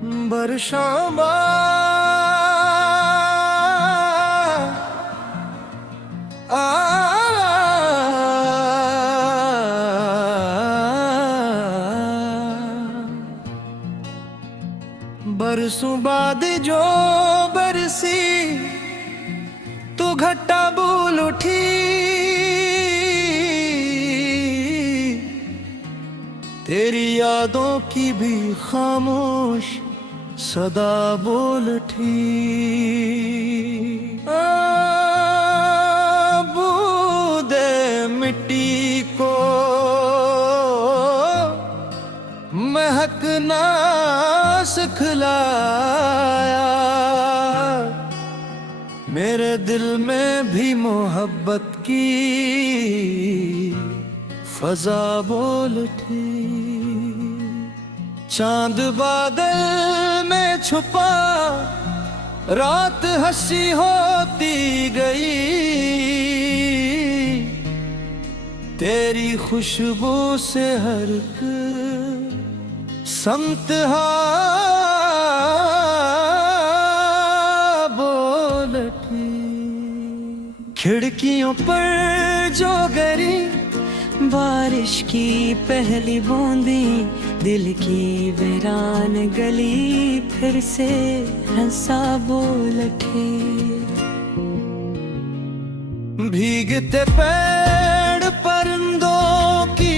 बरसां बरसों बाद जो बरसी तो घटा बोल उठी, तेरी यादों की भी खामोश सदा बोल उठी। बूंदे मिट्टी को महकना सिखलाया, मेरे दिल में भी मोहब्बत की फजा बोल उठी। चांद बादल में छुपा रात हंसी होती गई, तेरी खुशबू से हर एक समत बोल उठी। खिड़कियों पर जो गिरी बारिश की पहली बूंदी, दिल की वीरान गली फिर से हंसा बोल उठी। भीगते पेड़ परिंदों की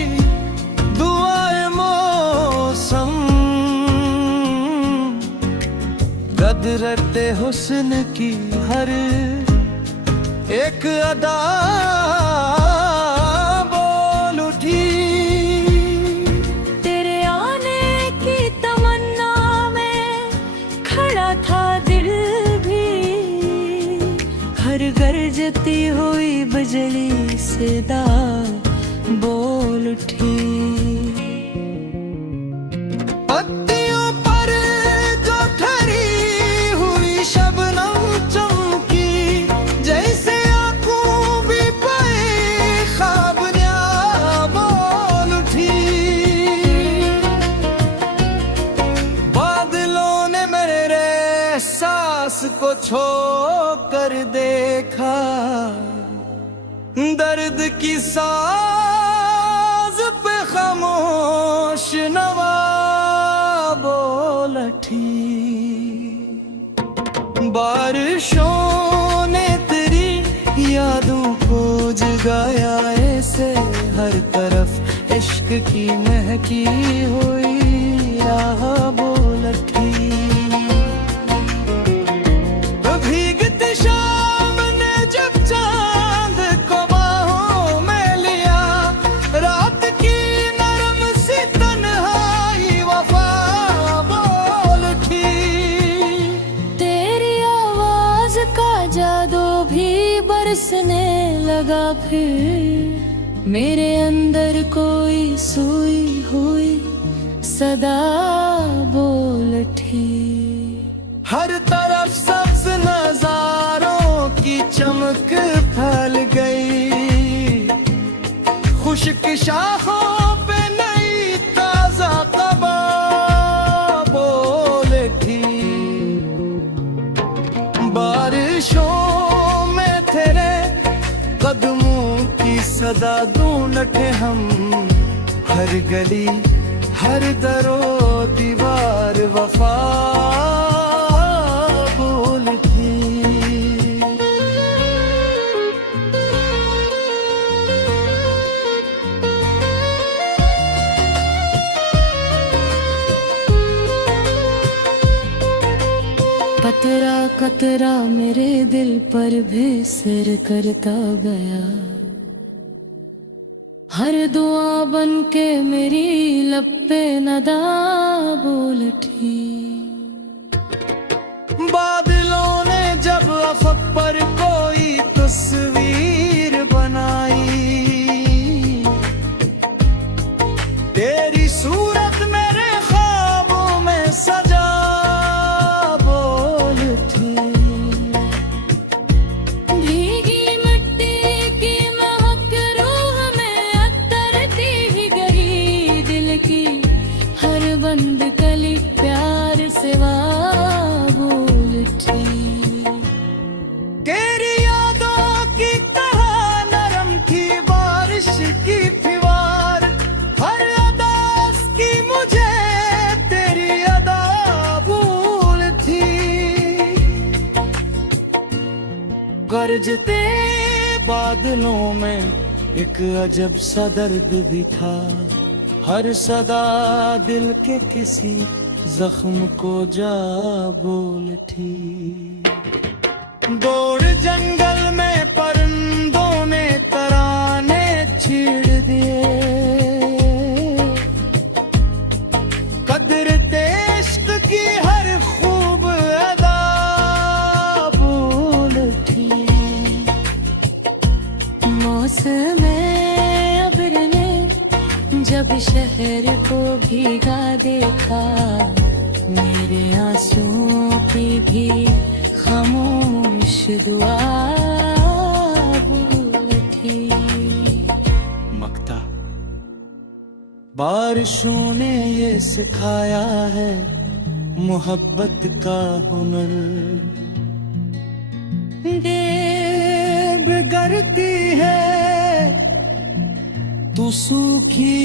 दुआएं मौसम, कदरते हुस्न की हर एक अदा बोल उठी। तेरे आने की तमन्ना में खड़ा था दिल भी, हर गरजती हुई बिजली से दा बोल उठी। पत्तियों पर जो ठहरी हुई शबनम चमकी, जैसे आंखों भी पाए ख्वाब न्या बोल उठी। बादलों ने मेरे सांस को छू कर देखा, दर्द की साज पे खामोश नवा बोल उठी। बारिशों ने तेरी यादों को जगाया ऐसे, हर तरफ इश्क की महकी हुई राह बोल उठी। भीगती शाम ने जब चांद को बाहों में लिया, रात की नरम सी तन्हाई वफा बोल उठी। तेरी आवाज का जादू भी बरसने लगा, फिर मेरे अंदर कोई सोई हुई सदा बोल उठी। हर तरफ सब्ज नजारों की चमक फैल गई, खुश्क शाखों पे नई ताजा कबा बोल उठी। बारिशों में तेरे कदमों की सदा ढूंढ उठे हम, हर गली हर दरो दीवार वफा बोल उठी। कतरा कतरा मेरे दिल पर भेसर करता गया, हर दुआ बन के मेरी लब पे नदा बोल उठी। बादलों ने जब अफक पर कोई तस्वीर बनाई, तेरी सूरत मेरे ख्वाबों में सजा बोल उठी। भीगी मिट्टी की महक रूह में अतरती ही गई, दिल की हर बंद कली प्यार से गरजते बादलों में एक अजब सा दर्द भी था। हर सदा दिल के किसी जख्म को जा बोल थी। दौड़ जंगल में परिंदों ने तराने छेड़ दिए। कदर इश्क की हर खूब अदा बोल थी। मौसम अब्र ने जब शहर को भीगा देखा, मेरे आंसुओं की भी खामोश दुआ थी। मक्ता बारिशों ने ये सिखाया है मोहब्बत का हुनर। बिगड़ती है तू सूखी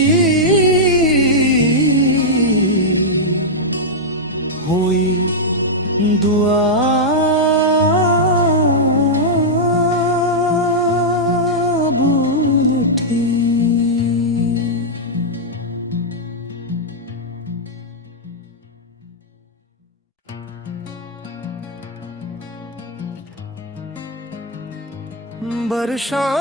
हुई दुआ भूल थी। बरसां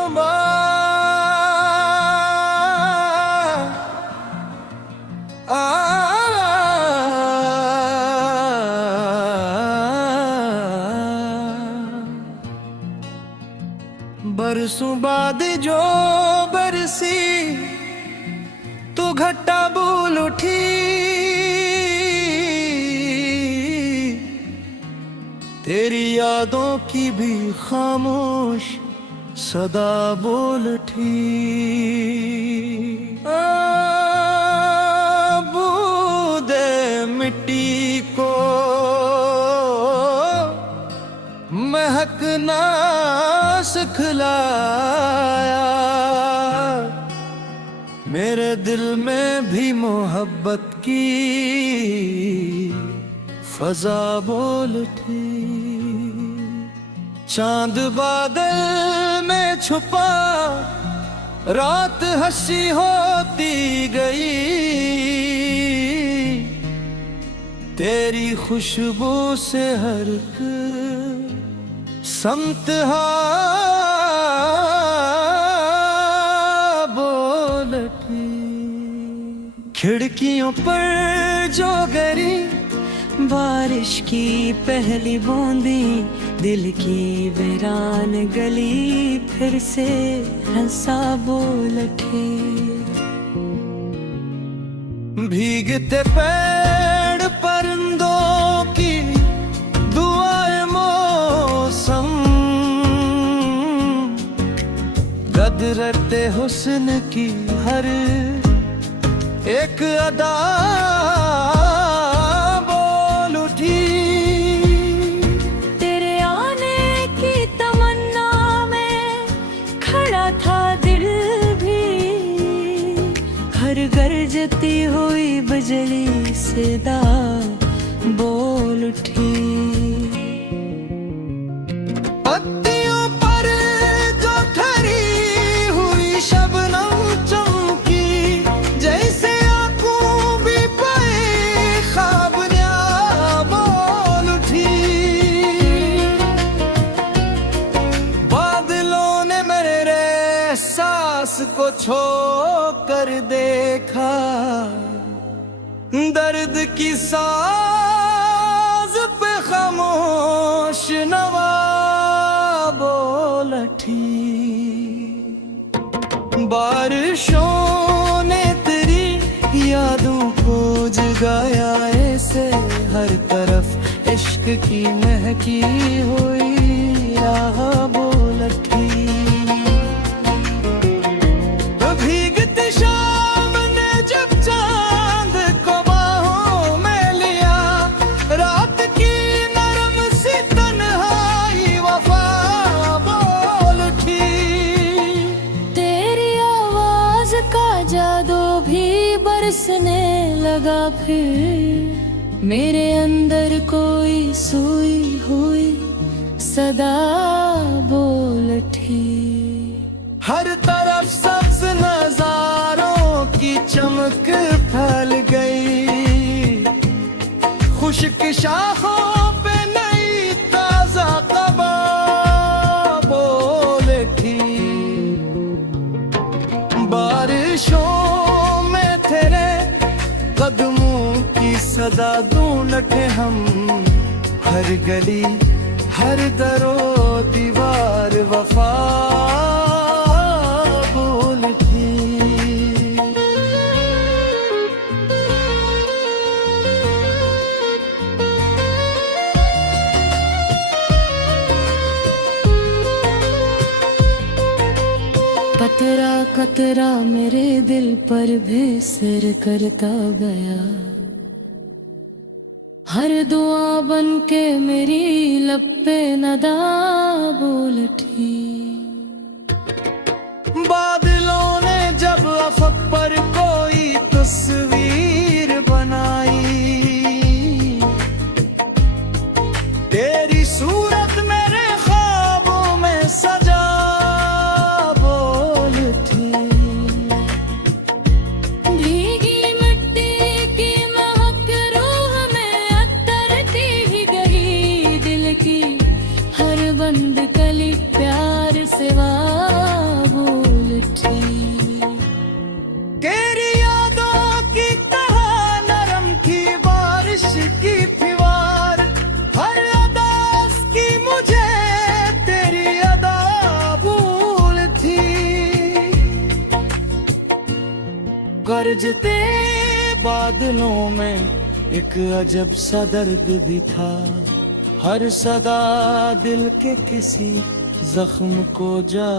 बरसों बाद जो बरसी तो घटा बोल उठी। तेरी यादों की भी खामोश सदा बोल उठी। बूंदे मिट्टी को महकना सिखलाया। मेरे दिल में भी मोहब्बत की फजा बोल उठी। चांद बादल में छुपा रात हंसी होती गई। तेरी खुशबू से हर समत बोल उठी। खिड़कियों पर जो गिरी बारिश की पहली बूंदी, दिल की वीरान गली फिर से हंसा बोल उठी। भीगते पेड़ परिंदों की दुआएं मौसम, कदरते हुस्न की हर एक अदा बोल उठी। तेरे आने की तमन्ना में खड़ा था दिल भी, हर गरजती हुई बिजली से दा बोल उठी। पत्तियों पर जो ठहरी हुई शबनम चमकी, जैसे आंखों भी पाए ख्वाब न्या बोल उठी। बादलों ने मेरे सांस को छू कर देखा, दर्द की साज पे खामोश नवा बोल उठी। बारिशों ने तेरी यादों को जगाया ऐसे, हर तरफ इश्क की महकी हुई राह बोल उठी। भीगती शाम ने जब चांद को बाहों में लिया, रात की नरम सी तन्हाई वफा बोल उठी। तेरी आवाज का जादू भी बरसने लगा फिर, मेरे अंदर कोई सोई हुई सदा बोल उठी। हर तरफ सब्ज नजारों की चमक फैल गई, खुश्क शाखों पे नई ताजा कबा बोल उठी। बारिशों में तेरे कदमों की सदा ढूंढते हम, हर गली हर दरो दीवार वफा बोल थी। कतरा कतरा मेरे दिल पर बेसर करता गया, हर दुआ बन के मेरी लब पे नदा बोल उठी। बादलों ने जब अफक पर कोई तस्वीर बनाई, तेरी सूरत मेरे ख्वाबों में सजा बोल थी। भीगी मिट्टी की महक रूह में अतरती ही गई, दिल की हर बंद कली प्यार से बोल उठी। तेरी यादों की तरह नरम की बारिश की फीवार, हर अदास की मुझे तेरी अदा भूल थी। गरजते बादलों में एक अजब सा दर्द भी था, हर सदा दिल के किसी जख्म को जा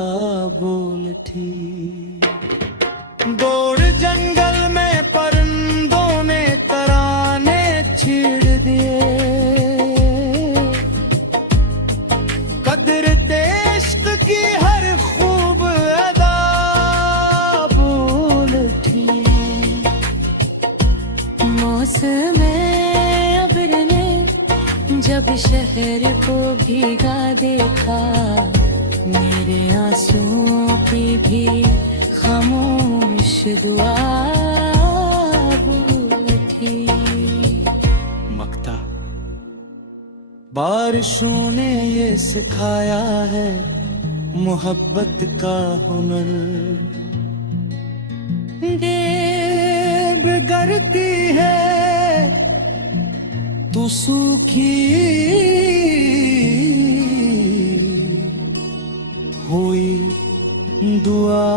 बोल थी। दौड़ जंगल में परिंदों ने तराने छेड़ दिए, कदर इश्क की हर खूब अदा बोल थी। मौसम अब्र ने जब शहर को भीगा देखा, मेरे आंसुओं की भी खामोश दुआ बोल थी। मक्ता बारिशों ने ये सिखाया है मोहब्बत का हुनर, बिगड़ती है तू सूखी हुई दुआ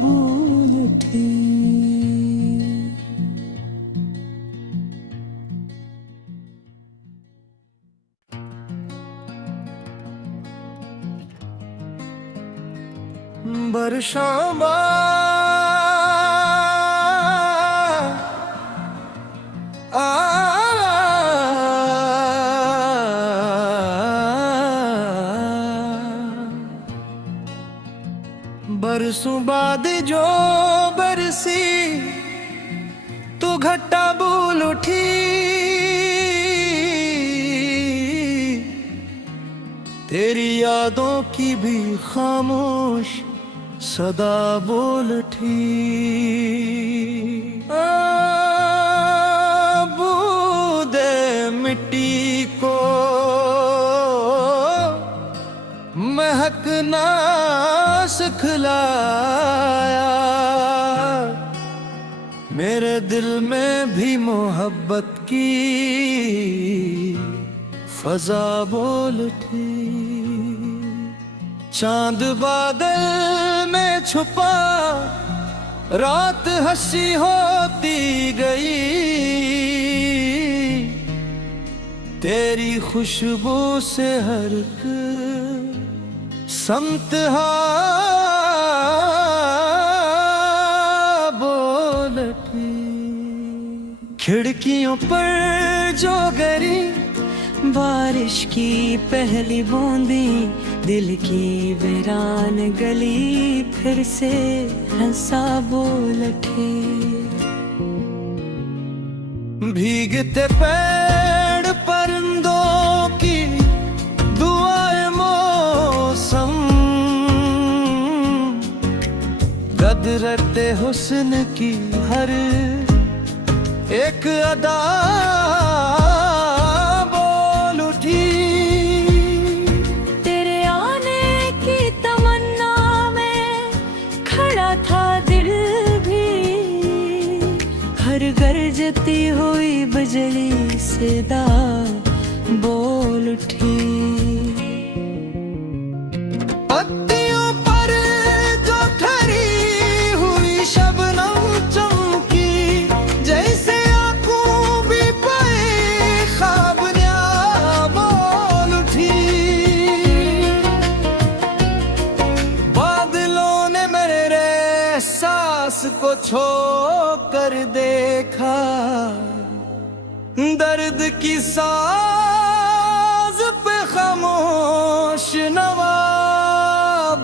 भूल थी। बरसां बरसों बाद जो बरसी तू घटा बोल उठी, तेरी यादों की भी खामोश सदा बोल उठी। बूंदे मिट्टी को महकना सिखलाया, मेरे दिल में भी मोहब्बत की फजा बोल उठी। चांद बादल में छुपा रात हंसी होती गई, तेरी खुशबू से हर एक समत बोल उठी। खिड़कियों पर जो गिरी बारिश की पहली बूंदी, दिल की वीरान गली फिर से हंसा बोल उठे। भीगते पेड़ परिंदों की दुआएं मौसम, कदरते हुस्न की हर एक अदा बोल उठी। तेरे आने की तमन्ना में खड़ा था दिल भी, हर गरजती हुई बिजली से दा बोल उठी। पत्तियों पर जो ठहरी हुई शबनम चमकी, जैसे आंखों भी पाए ख्वाब न्या बोल उठी। बादलों ने मेरे सांस को छू कर देखा, दर्द की साज पे खामोश नवा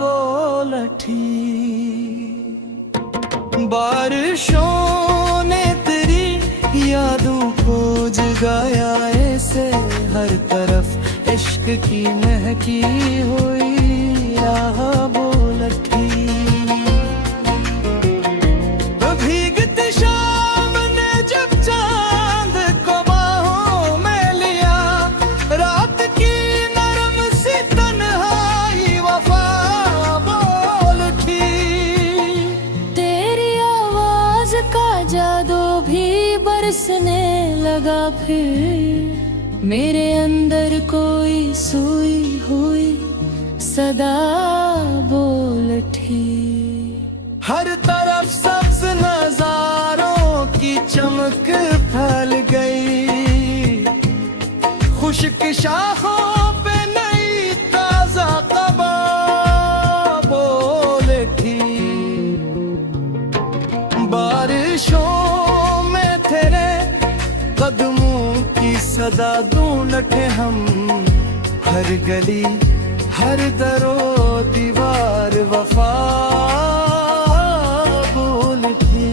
बोल उठी। बारिशों ने तेरी यादों को जगाया ऐसे, हर तरफ इश्क की महकी हुई राह बोल उठी। भीगती शाम ने जब चांद को बाहों में लिया, रात की नरम सी तन्हाई वफा बोल उठी। तेरी आवाज का जादू भी बरसने लगा, फिर मेरे अंदर कोई सोई हुई सदा बोल उठी। हर तरफ सब्ज नजारों की चमक फैल गई, खुश्क शाखों पे नई ताजा कबा बोल उठी। बारिशों में तेरे कदमों की सदा ढूंढते हम, हर गली हर दरो दीवार वफा बोल उठी।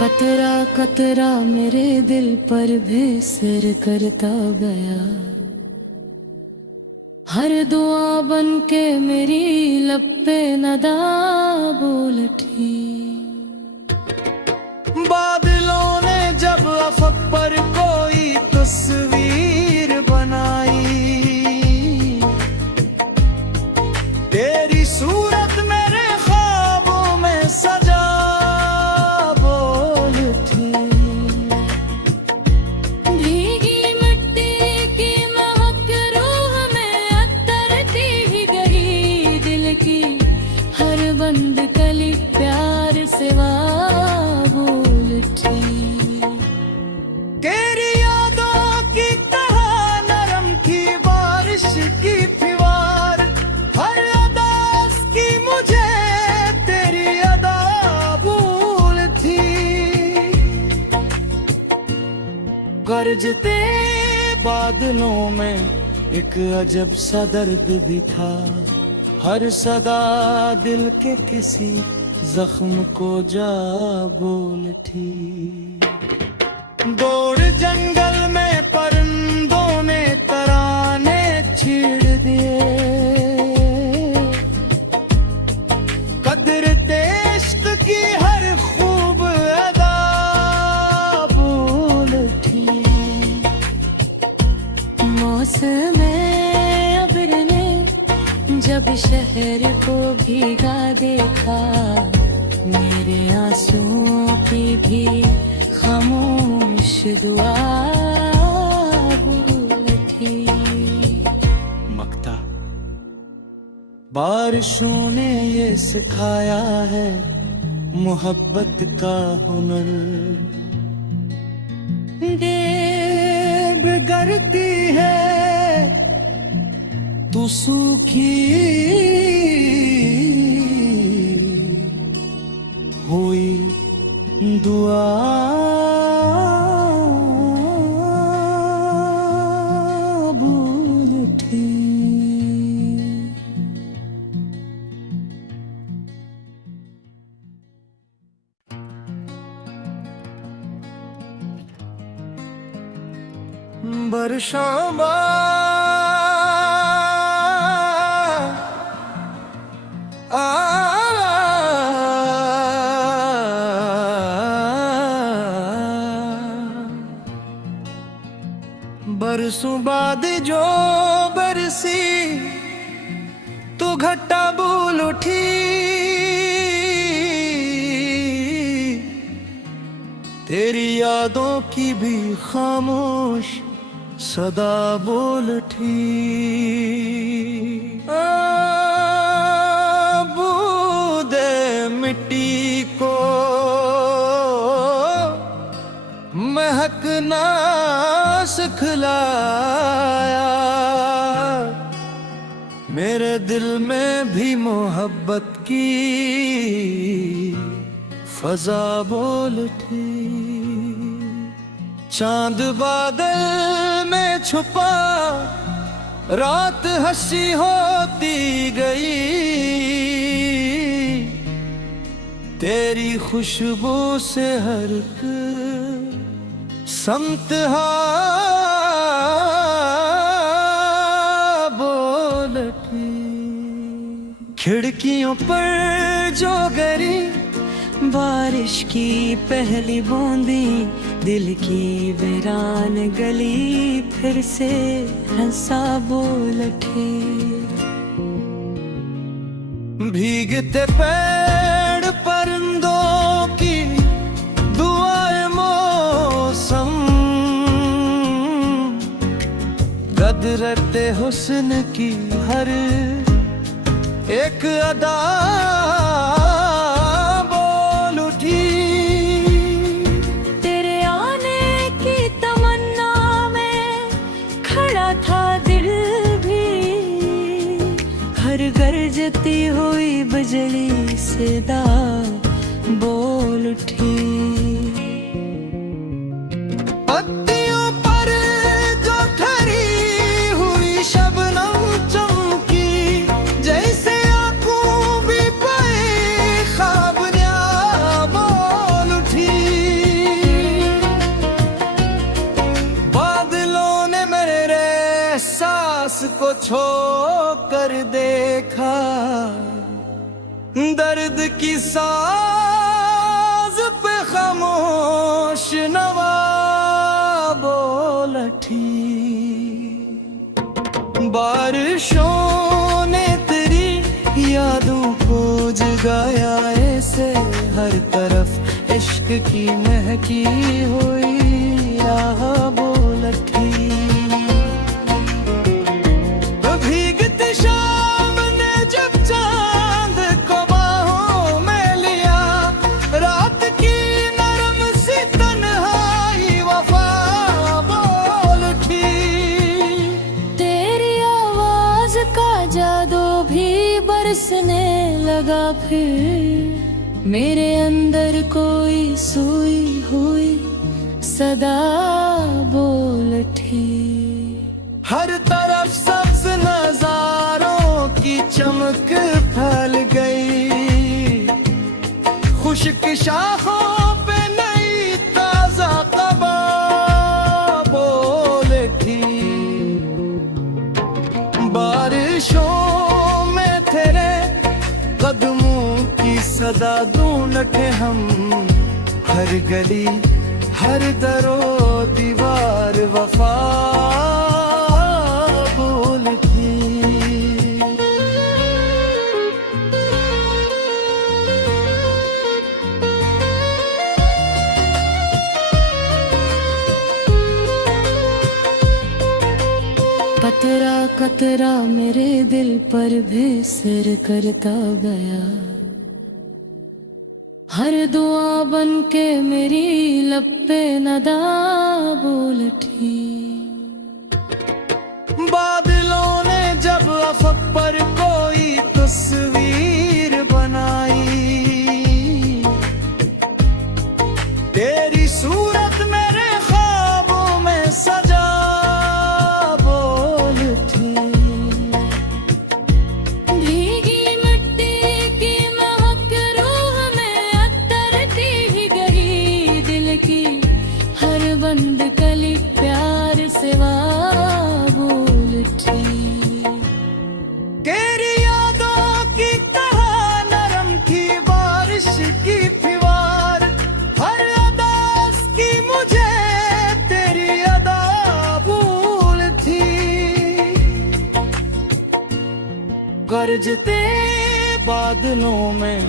कतरा कतरा मेरे दिल पर बेसर करता गया, हर दुआ बन के मेरी लब पे नदा बोल उठी। बादलों ने जब अफक पर कोई तस्वीर बनाई, तेरी सूरत मेरे ख्वाबों में सजा बोल उठी। भीगी मिट्टी की महक रूह में अतरती ही गई, दिल की हर बंद कली प्यार से बोल उठी। तेरी यादों की तरह नरम थी बारिश की फीवार, हर अदास की मुझे तेरी अदा भूल थी। गरजते बादलों में एक अजब सा दर्द भी था, हर सदा दिल के किसी जख्म को जा बोल थी। दौड़ जंगल में परिंदों ने तराने छेड़ दिए, कदर इश्क की हर खूब अदा बोल थी। मौसम अब्र ने जब शहर को भीगा देखा, मेरे आंसुओं की भी खामोश दुआ बोल थी। मक्ता बारिशों ने ये सिखाया है मोहब्बत का हुनर, देव करती है तू सूखी हुई दुआ। बरसां बरसों बाद जो बरसी तो घटा बोल उठी, तेरी यादों की भी खामोश सदा बोल उठी। बूंदे मिट्टी को महकना सिखलाया, मेरे दिल में भी मोहब्बत की फजा बोल उठी। चांद बादल में छुपा रात हंसी होती गई, तेरी खुशबू से हर एक समत बोल उठी। खिड़कियों पर जो गिरी बारिश की पहली बूंदी, दिल की वीरान गली फिर से हंसा बोल उठी। भीगते पेड़ परिंदों की दुआएं मौसम, कदरते हुस्न की हर एक अदा बोल उठी। तेरे आने की तमन्ना में खड़ा था दिल भी, हर गरजती हुई बिजली से दा बोल उठी। पत्तियों पर जो ठहरी हुई शबनम चमकी, जैसे आंखों भी पाए ख्वाब न्या बोल उठी। बादलों ने मेरे सांस को छू कर देखा, दर्द की साज पे खामोश नवा बोल उठी। बारिशों ने तेरी यादों को जगाया ऐसे, हर तरफ इश्क की महकी हुई राह बोल उठी। भीगती शाम ने जब चांद को बाहों में लिया, रात की नरम सी तन्हाई वफा बोल उठी। तेरी आवाज का जादू भी बरसने लगा, फिर मेरे अंदर कोई सोई हुई सदा बोल उठी। हर तरफ सब्ज नजारों की चमक फैल गई, खुश्क शाखों पे नई ताजा कबा बोल उठी। बारिशों में तेरे कदमों की सदा ढूंढ के हम, हर गली हर दरो दीवार वफा बोल उठी। कतरा कतरा मेरे दिल पर बेसर करता गया, हर दुआ बन के मेरी लब पे नदा बोल उठी। बादलों ने जब अफक पर कोई तस्वीर बनाई, तेरी सूरत मेरे ख्वाबों में सजा बोल उठी। भीगी मिट्टी की महक रूह में अतरती ही गई, दिल की हर बंद कली प्यार से गरजते बादलों में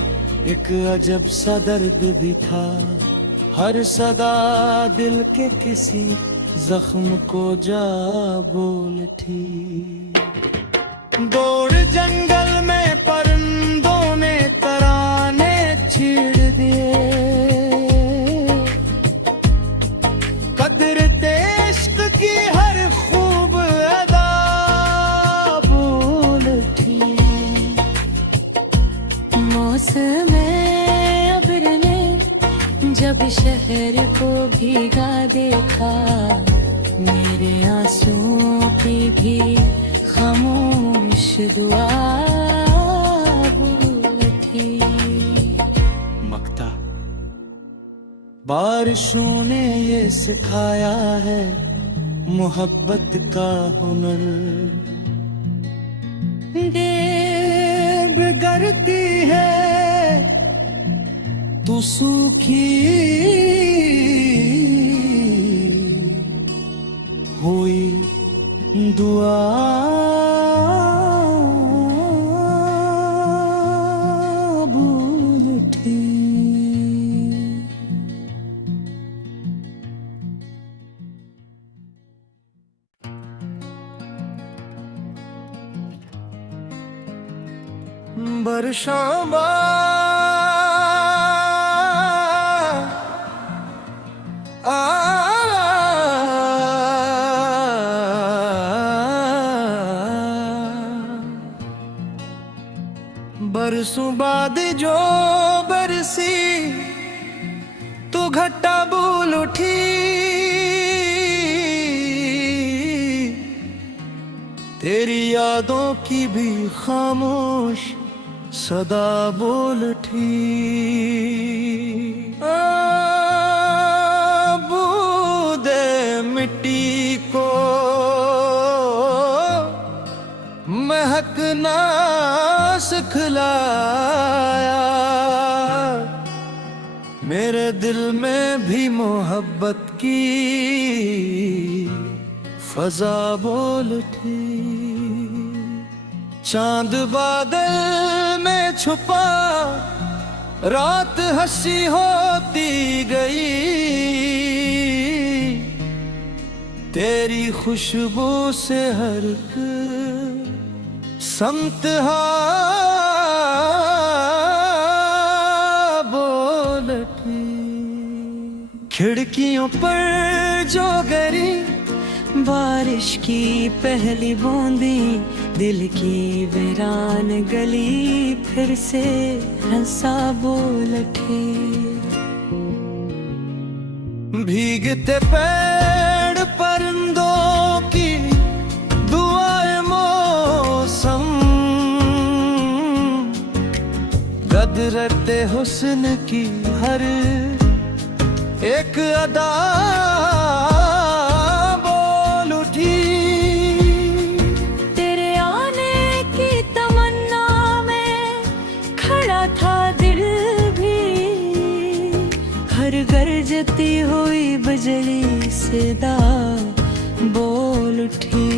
एक अजब सा दर्द भी था। हर सदा दिल के किसी जख्म को जा बोल थी। दौड़ जंगल में परिंदों ने तराने छेड़ दिए, कदर इश्क की हर खूब अदा बोल थी। मौसम अब्र ने जब शहर को भीगा देखा, मेरे आंसुओं की भी खामोश दुआ बोल थी। मक्ता बारिशों ने ये सिखाया है मोहब्बत का हुनर। देर बिगड़ती है तू सूखी हुई दुआ भूल थी। बरसामा बरसों बाद जो बरसी तो घटा बोल उठी। तेरी यादों की भी खामोश सदा बोल उठी। बूंदे मिट्टी को महकना सिखलाया, मेरे दिल में भी मोहब्बत की फजा बोल उठी। चांद बादल में छुपा रात हंसी होती गई, तेरी खुशबू से हर एक समत बोल उठी। खिड़कियों पर जो गिरी बारिश की पहली बूंदी, दिल की वीरान गली फिर से हंसा बोल उठी। भीगते पेड़ परिंदों की दुआएं मौसम, कदरते हुस्न की हर एक अदा बोल उठी। तेरे आने की तमन्ना में खड़ा था दिल भी, हर गरजती हुई बिजली सदा बोल उठी।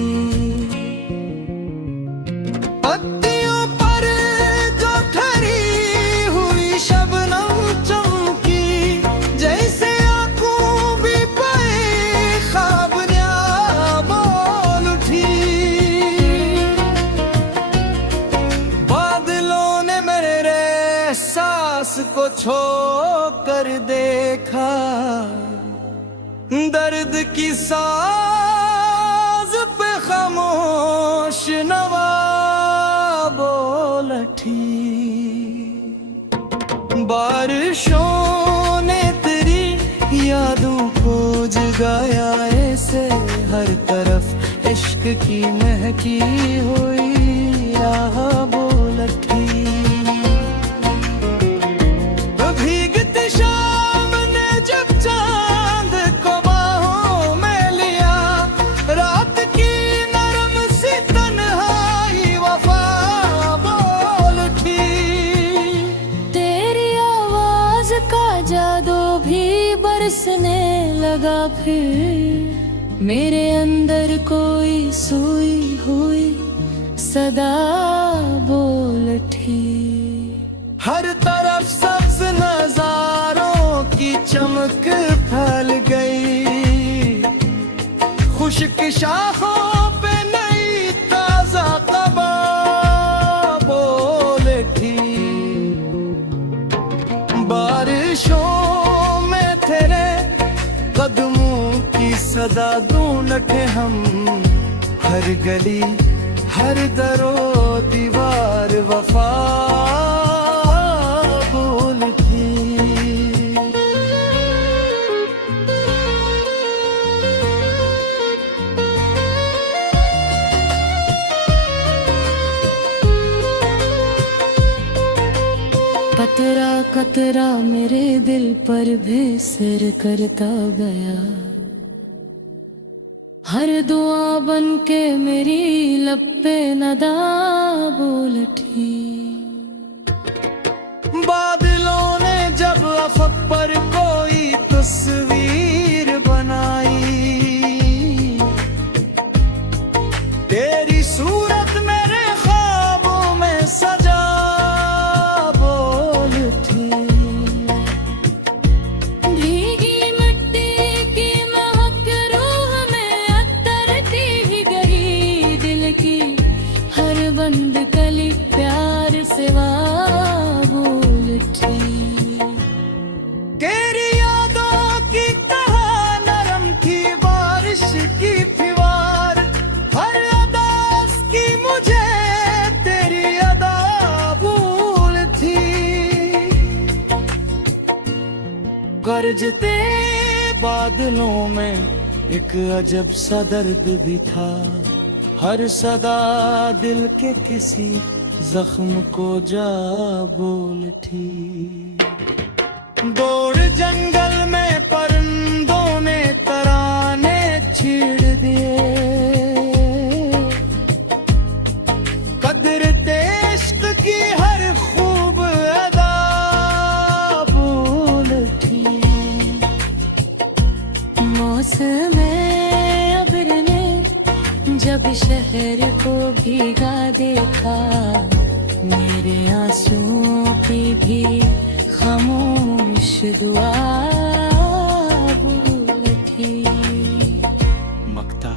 पत्तियों पर जो ठहरी हुई शबनम चमकी, जैसे आंखों भी पाए ख्वाब न्या बोल उठी। बादलों ने मेरे सांस को छू कर देखा, दर्द की साज पे खामोश नवा बोल उठी। बारिशों ने तेरी यादों को जगाया ऐसे, हर तरफ इश्क की महकी हुई राह बोल उठी। भीगती शाम ने जब चांद को बाहों में लिया, रात की नरम सी तन्हाई वफा बोल उठी। तेरी आवाज का जादू भी बरसने लगा फिर, मेरे अंदर कोई सोई हुई सदा बोल उठी। हर तरफ सब्ज नजारों की चमक फैल गई, खुश्क शाखों पे नई ताजा कबा बोल उठी। बारिशों में तेरे कदमों की सदा ढूंढे हम, हर गली हर दरो दीवार वफा बोल थी। कतरा कतरा मेरे दिल पर बेसर करता गया, हर दुआ बन के मेरी लब पे नदा बोल उठी। बादलों ने जब अफक पर कोई तस्वीर बनाई, तेरी सूरत मेरे ख्वाबों में सजा बोल उठी। भीगी मिट्टी की महक रूह में अतरती ही गई, दिल की हर बंद कली प्यार से बोल उठी। तेरी यादों की तरह नरम थी बारिश की फीवार, हर अदा की मुझे तेरी अदा भूल थी। गरजते बादलों में एक अजब सा दर्द भी था, हर सदा दिल के किसी जख्म को जा बोल थी। दौड़ जंगल में परिंदों ने तराने छेड़ दिए, कदर इश्क की हर खूब अदा बोल थी। मौसम अब्र ने जब शहर को भीगा देखा, मेरे आंसुओं की भी खामोश दुआ बोल थी। मक्ता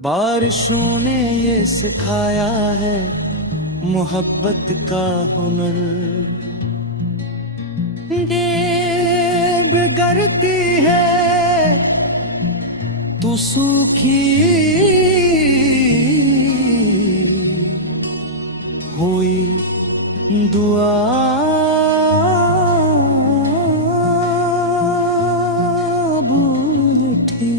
बारिशों ने ये सिखाया है मोहब्बत का हुनर, बिगड़ती है तू सूखी हुई दुआ भूल उठी।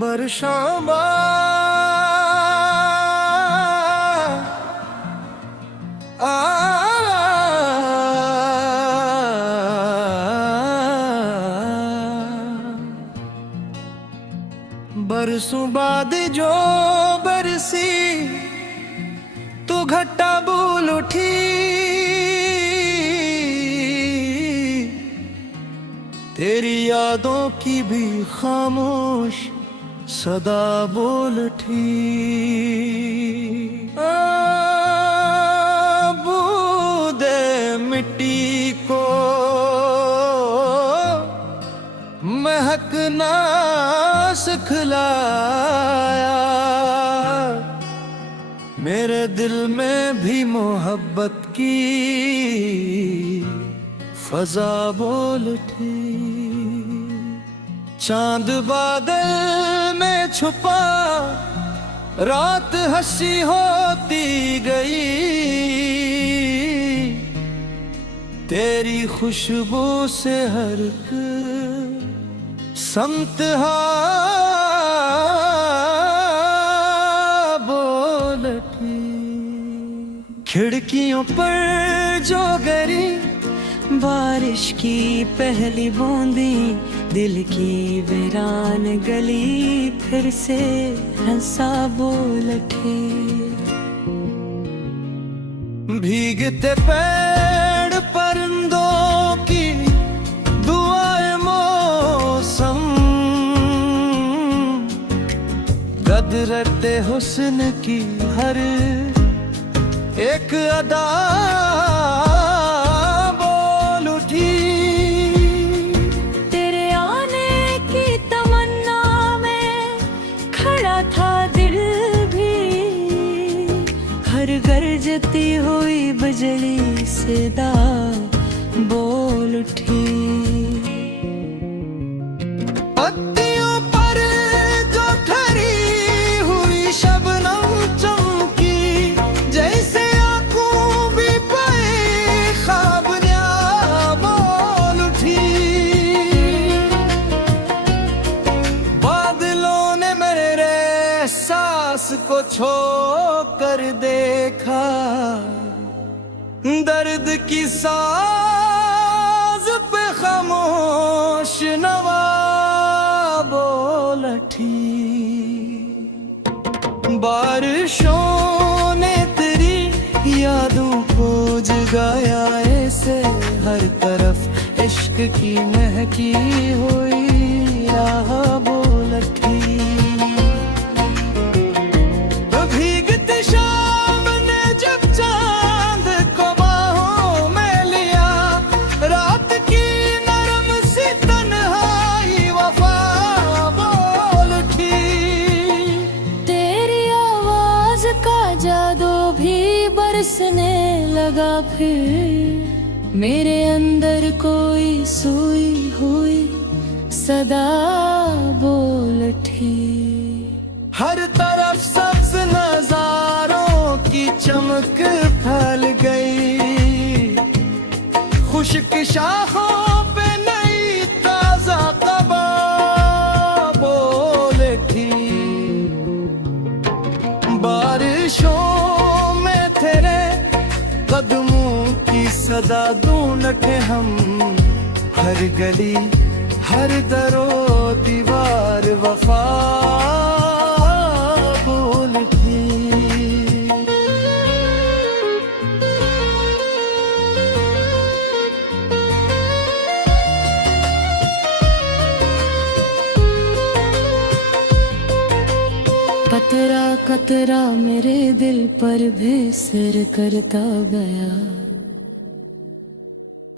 बरसां बरसों बाद जो बरसी तू घटा बोल उठी। तेरी यादों की भी खामोश सदा बोल उठी। बूंदे मिट्टी को महकना सिखलाया, मेरे दिल में भी मोहब्बत की फजा बोल उठी। चांद बादल में छुपा रात हंसी होती गई, तेरी खुशबू से हर एक समत बोल उठी। खिड़कियों पर जो गिरी बारिश की पहली बूंदी, दिल की वीरान गली फिर से हंसा बोल उठी। भीगते पेड़ परिंदों की दुआएं मौसम, कदरते हुस्न की हर एक अदा बोल उठी। तेरे आने की तमन्ना में खड़ा था दिल भी, हर गरजती हुई बिजली से दा बोल उठी। पत्तियों पर जो ठहरी हुई शबनम चमकी, जैसे आंखों भी पाए ख्वाब न्या बोल उठी। बादलों ने मेरे सांस को छू कर देखा, दर्द की साज पे खामोश नवा बोल उठी। बारिशों ने तेरी यादों को जगाया ऐसे, हर तरफ इश्क की महकी हुई राह बोल उठी। भीगती शाम ने जब चांद को बाहों में लिया, रात की नरम सी तन्हाई वफा बोल उठी। तेरी आवाज का जादू भी बरसने लगा, फिर मेरे अंदर कोई सोई हुई सदा बोल उठी। हर तरफ सब्ज नजारों की चमक फैल गई, खुश्क शाखों पे नई ताजा कबा बोल उठी। बारिशों में तेरे कदमों की सदा ढूंढते हम, हर गली हर दरो दीवार वफा बोल उठी। कतरा कतरा मेरे दिल पर बेसर करता गया,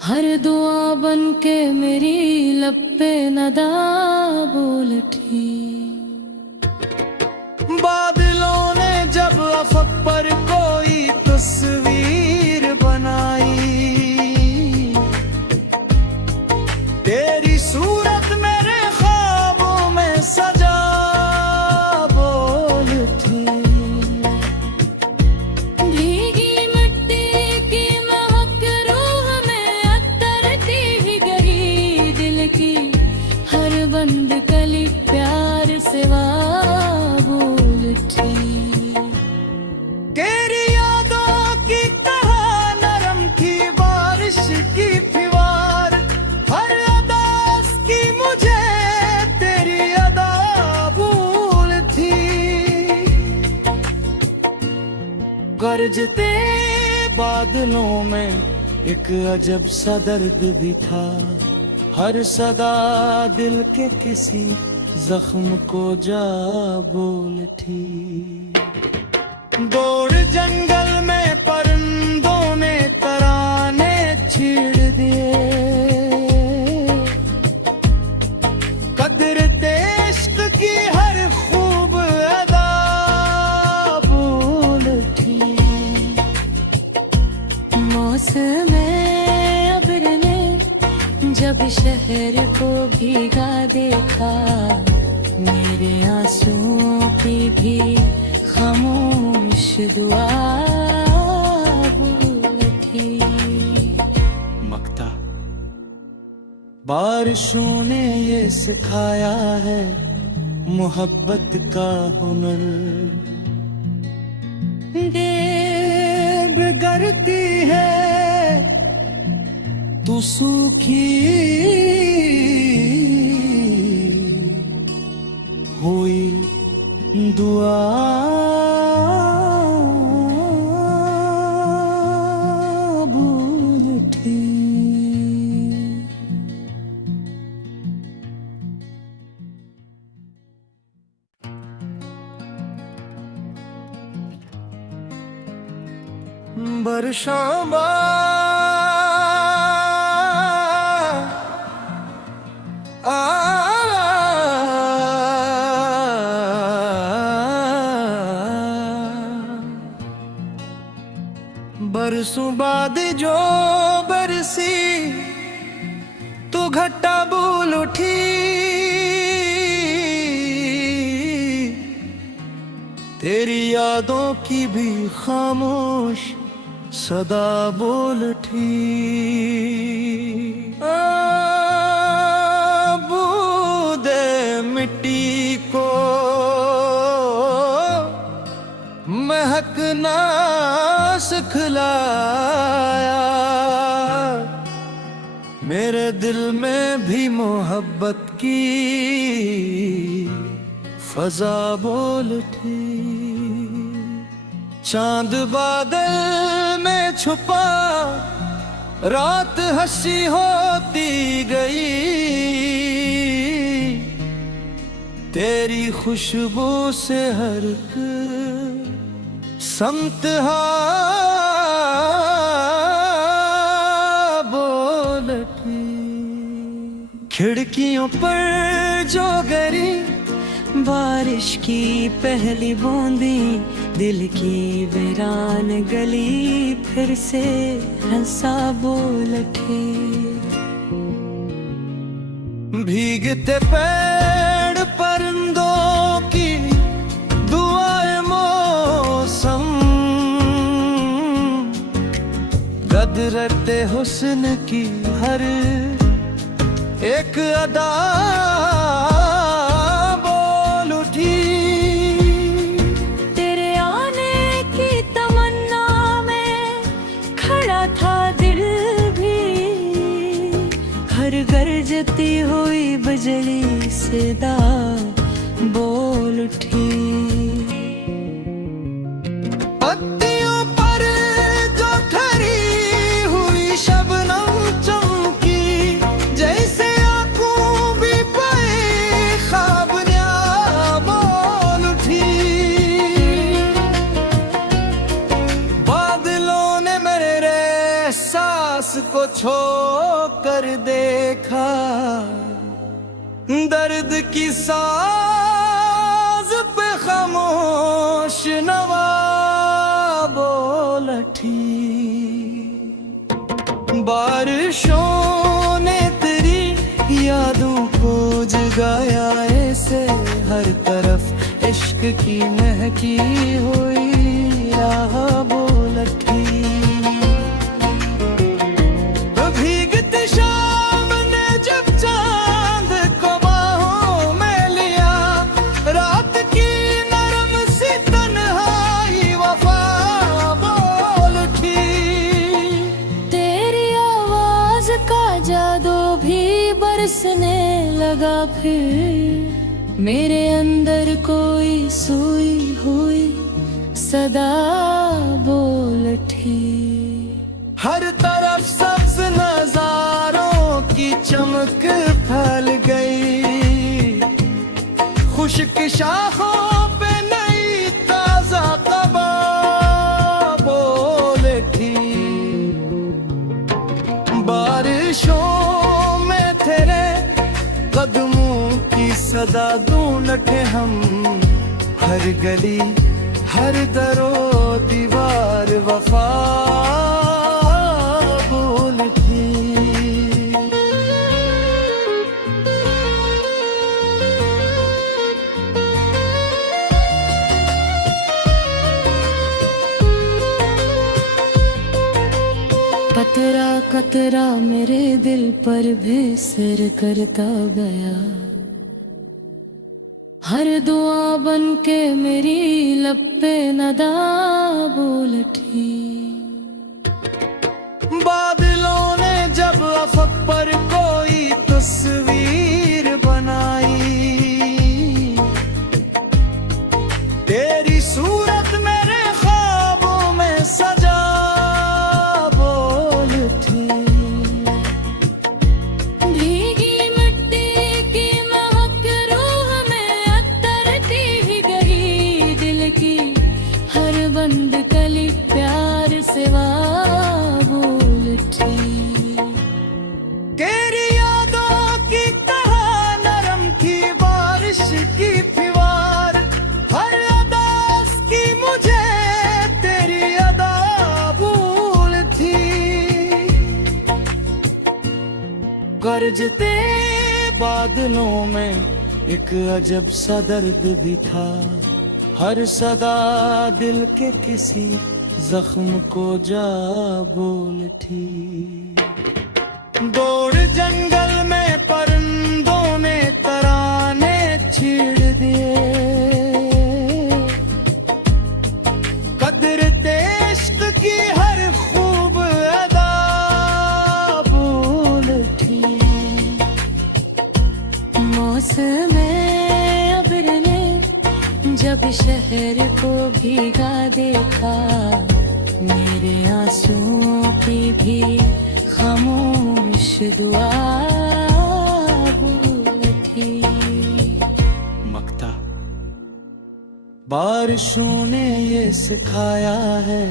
हर दुआ बन के मेरी लब पे नदा बोल उठी। बादलों ने जब अफक पर कोई तस्वीर बनाई, तेरी सूरत मेरे ख्वाबों में सजा बोल उठी। भीगी मिट्टी की महक रूह में अतरती ही गई, दिल की हर बंद कली प्यार से बोल उठी। तेरी यादों की तरह नरम थी बारिश की फीवार, हर अदास की मुझे तेरी अदा भूल थी। गरजते बादलों में एक अजब सा दर्द भी था, हर सदा दिल के किसी जख्म को जा बोल थी। दौड़ जंगल में परिंदों ने तराने छेड़ दिए, कदर इश्क की हर खूब अदा बोल थी। मौसम अब्र ने जब शहर को भीगा देखा, मेरे आंसुओं की भी खामोश दुआ बोल उठी। मक्ता बारिशों ने ये सिखाया है मोहब्बत का हुनर, बिगड़ती है तू सूखी हुई दुआ बरसां बरसों बाद जो बरसी तो घटा बोल उठी, तेरी यादों की भी खामोश सदा बोल उठी। बूंदे मिट्टी को महकना सिखलाया, मेरे दिल में भी मोहब्बत की फजा बोल उठी। चांद बादल में छुपा रात हंसी होती गई, तेरी खुशबू से हर एक समत बोल उठी। खिड़कियों पर जो गिरी बारिश की पहली बूंदी, दिल की वीरान गली फिर से हंसा बोल उठी। भीगते पेड़ परिंदों की दुआएं मौसम, कदरते हुस्न की हर एक अदा बोल उठी। तेरे आने की तमन्ना में खड़ा था दिल भी, हर गरजती हुई बिजली से दा बोल उठी। पत्तियों पर जो ठहरी हुई शबनम चमकी, जैसे आंखों भी पाए ख्वाब न्या बोल उठी। बादलों ने मेरे सांस को छू कर देखा, दर्द की साज पे खामोश नवा बोल उठी। बारिशों ने तेरी यादों को जगाया ऐसे, हर तरफ इश्क की महकी हुई राह बोल उठी। भीगती शाम ने जब चांद को बाहों में लिया, रात की नरम सी तन्हाई वफा बोल उठी। तेरी आवाज का जादू भी बरसने लगा, फिर मेरे अंदर कोई सोई हुई सदा बोल उठी। हर तरफ सब्ज नजारों की चमक फैल गई, खुशक शाखों पे नई ताजा तबा बोल उठी। बारिशों में तेरे कदमों की सदा ढूंढते हम, हर गली हर दरो दीवार वफा बोल उठी। कतरा कतरा मेरे दिल पर बेसर करता गया, हर दुआ बन के मेरी लब पे नदा बोल उठी। बादलों ने जब अफक पर कोई तस्वीर बनाई, तेरी सूरत मेरे ख्वाबों में सजा बोल उठी। भीगी मिट्टी की महक रूह में अतरती ही गई, दिल की हर बंद कली प्यार से बादलों में एक अजब सा दर्द भी था। हर सदा दिल के किसी जख्म को जा बोल थी। दौड़ जंगल में परिंदों ने तराने छेड़ दिए, कदर इश्क की हर खूब अदा बोल थी। मौसम अब्र ने जब शहर को भीगा देखा, मेरे आंसुओं की भी खामोश दुआ बोल थी। मक्ता बारिशों ने ये सिखाया है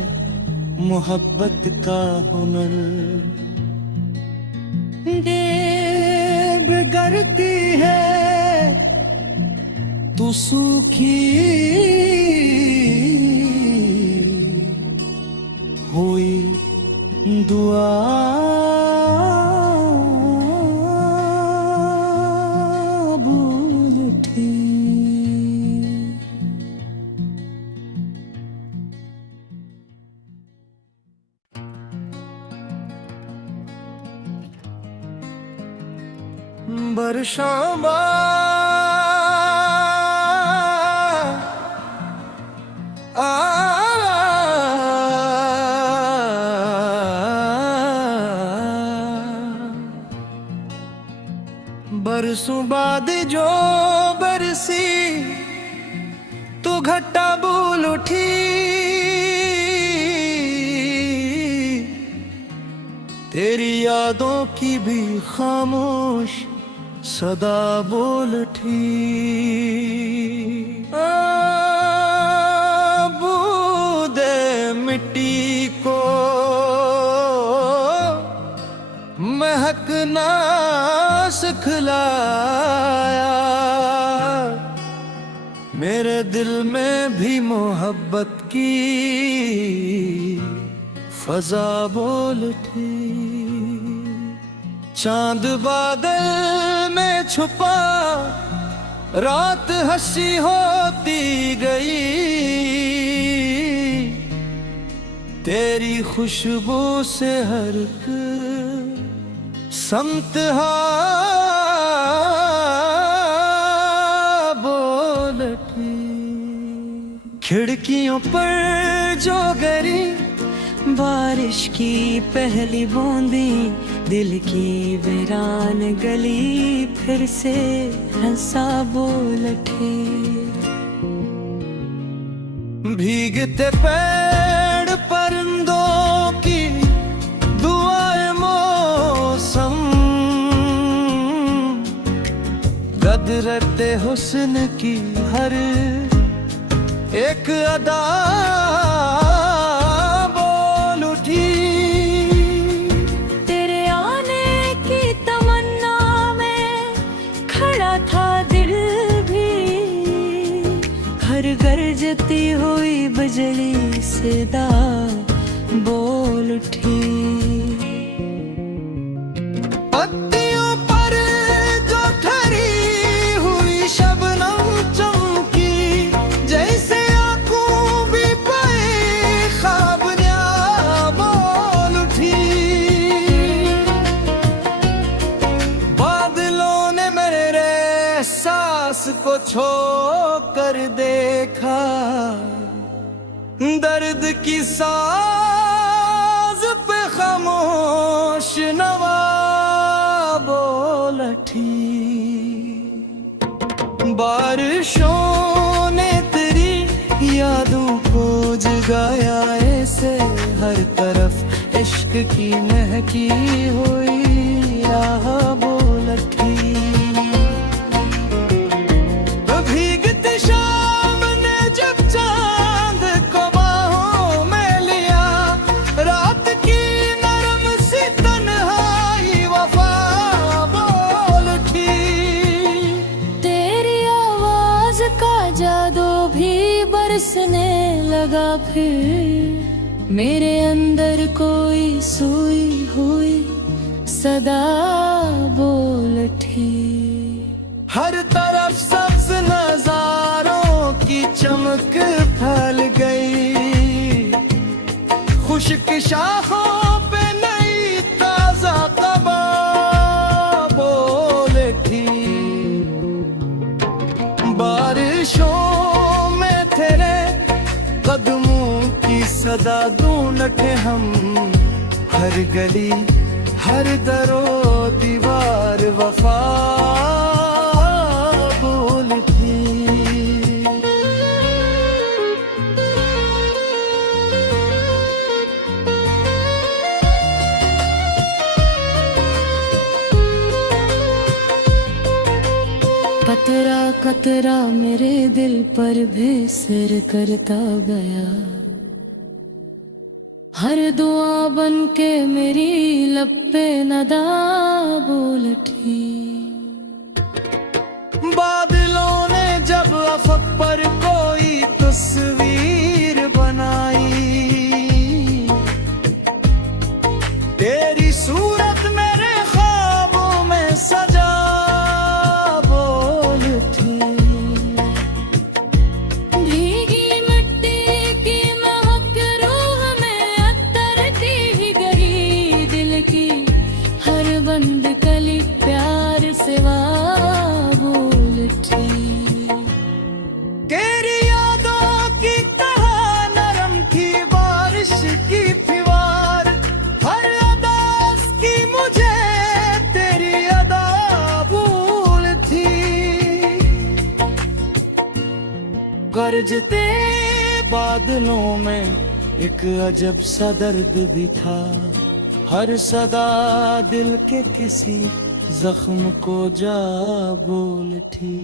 मोहब्बत का हुनर। बिगड़ती है तू सूखी हुई दुआ भूल थी। बरसां बरसों बाद जो बरसी तो घटा बोल उठी। तेरी यादों की भी खामोश सदा बोल उठी। बूंदे मिट्टी को महकना सिखलाया, मेरे दिल में भी मोहब्बत की फजा बोल उठी। चांद बादल में छुपा रात हंसी होती गई, तेरी खुशबू से हर समत बोल उठी। खिड़कियों पर जो गिरी बारिश की पहली बूंदी, दिल की वीरान गली फिर से हंसा बोल उठे। भीगते पेड़ परिंदों की दुआएं मौसम, कदरते हुस्न की हर एक अदा बोल उठी। तेरे आने की तमन्ना में खड़ा था दिल भी, हर गरजती हुई बिजली से दा बोल उठी। पत्तियों पर जो ठहरी हुई शबनम चमकी, जैसे आंखों भी पाए ख्वाब न्या बोल उठी। बादलों ने मेरे सांस को छू कर देखा, दर्द की साज पे खामोश नवा बोल उठी। बारिशों ने तेरी यादों को जगाया ऐसे, हर तरफ इश्क की महकी हुई राह बोल उठी। भीगती शाम ने जब चांद को बाहों में लिया, रात की नरम सी तन्हाई वफा बोल उठी। तेरी आवाज का जादू भी बरसने लगा फिर, मेरे अंदर कोई सोई हुई सदा बोल उठी। हर तरफ सब्ज नजारों की चमक फैल गई, खुश्क शाखों पे नई ताजा कबा बोल उठी। बारिशों में तेरे कदमों की सदा ढूंढते हम, हर गली हर दरो दीवार वफा बोलती। कतरा कतरा मेरे दिल पर बेसर करता गया, हर दुआ बन के मेरी लब पे नदा बोल उठी। बादलों ने जब अफक पर कोई तस्वीर बनाई, तेरी सूरत मेरे ख्वाबों में सजा बोल उठी। भीगी मिट्टी की महक रूह में अतरती ही गई, दिल की हर बंद कली प्यार से बोल उठी। तेरी यादों की तरह नरम थी बारिश की फीवार, हर अदास की मुझे तेरी अदा भूल थी। गरजते बादलों में एक अजब सा दर्द भी था, हर सदा दिल के किसी जख्म को जा बोल थी।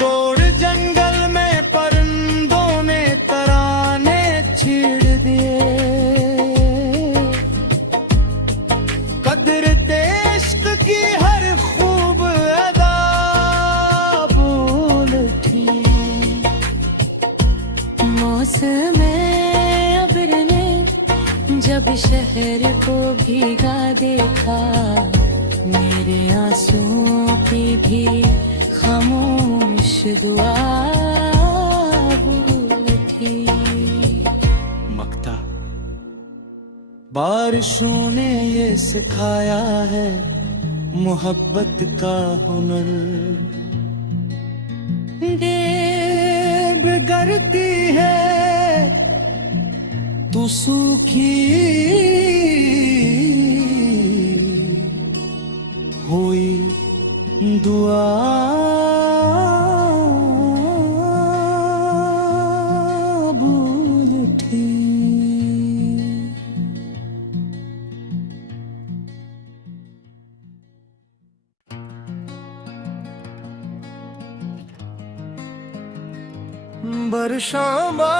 दौड़ जंगल में परिंदों ने तराने छेड़ दिए, कदर इश्क की हर खूब अदा बोल थी। मौसम अब्र ने जब शहर को भीगा देखा, मेरे आंसुओं की भी खामोश दुआ बोल उठी। मक्ता बारिशों ने ये सिखाया है मोहब्बत का हुनर, बिगड़ती है तू सूखी हुई दुआ भूल उठी। बरशामा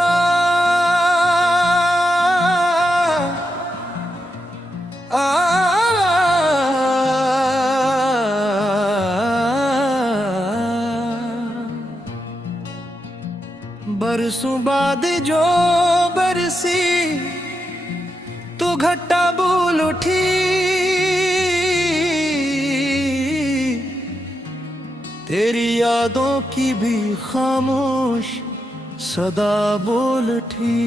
बरसों बाद जो बरसी तो घटा बोल उठी। तेरी यादों की भी खामोश सदा बोल उठी।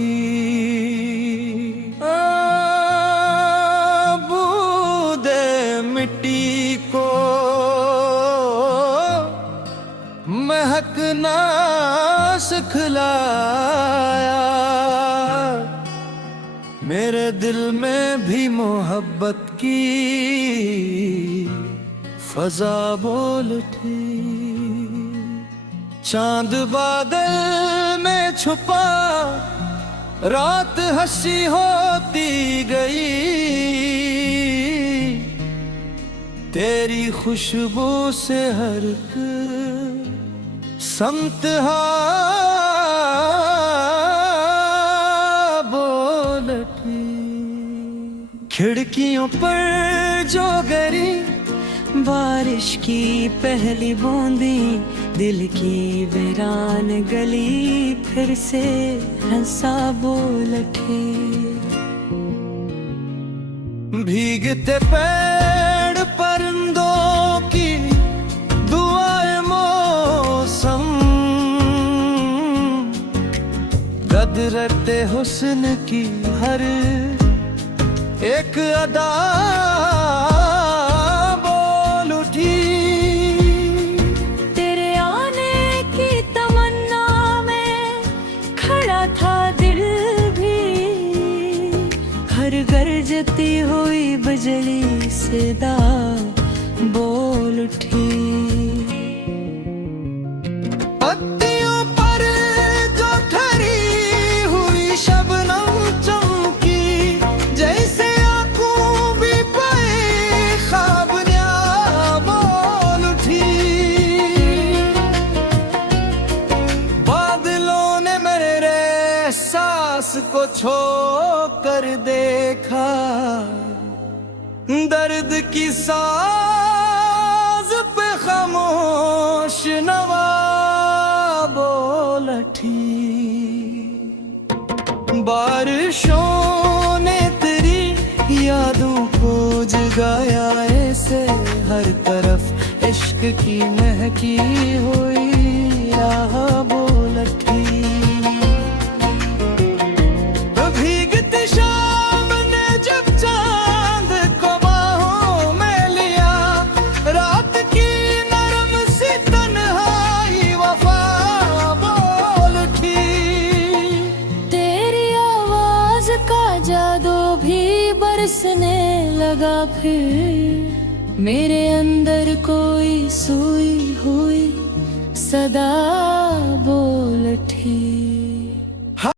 बूंदे मिट्टी को महकना सिखलाया, मेरे दिल में भी मोहब्बत की फजा बोल उठी। चांद बादल में छुपा रात हंसी होती गई, तेरी खुशबू से हर एक समत बोल उठी। खिड़कियों पर जो गिरी बारिश की पहली बूंदी, दिल की वीरान गली फिर से हंसा बोल उठी। भीगते पेड़ परिंदों की करते हुस्न की हर एक अदा बोल उठी। तेरे आने की तमन्ना में खड़ा था दिल भी, हर गरजती हुई बिजली से दा बोल उठी। पत्तियों पर जो ठहरी हुई शबनम चमकी, जैसे आंखों भी पाए ख्वाब न्या बोल उठी। बादलों ने मेरे सांस को छू कर देखा, दर्द की साज पे खामोश नवा बोल उठी। बारिशों ने तेरी यादों को जगाया ऐसे, हर तरफ इश्क की महकी हुई राह बोल उठी। भीगती शाम ने जब चांद को बाहों में लिया, रात की नरम सी तन्हाई वफा बोल उठी। तेरी आवाज का जादू भी बरसने लगा फिर, मेरे अंदर कोई सोई हुई सदा बोल उठी।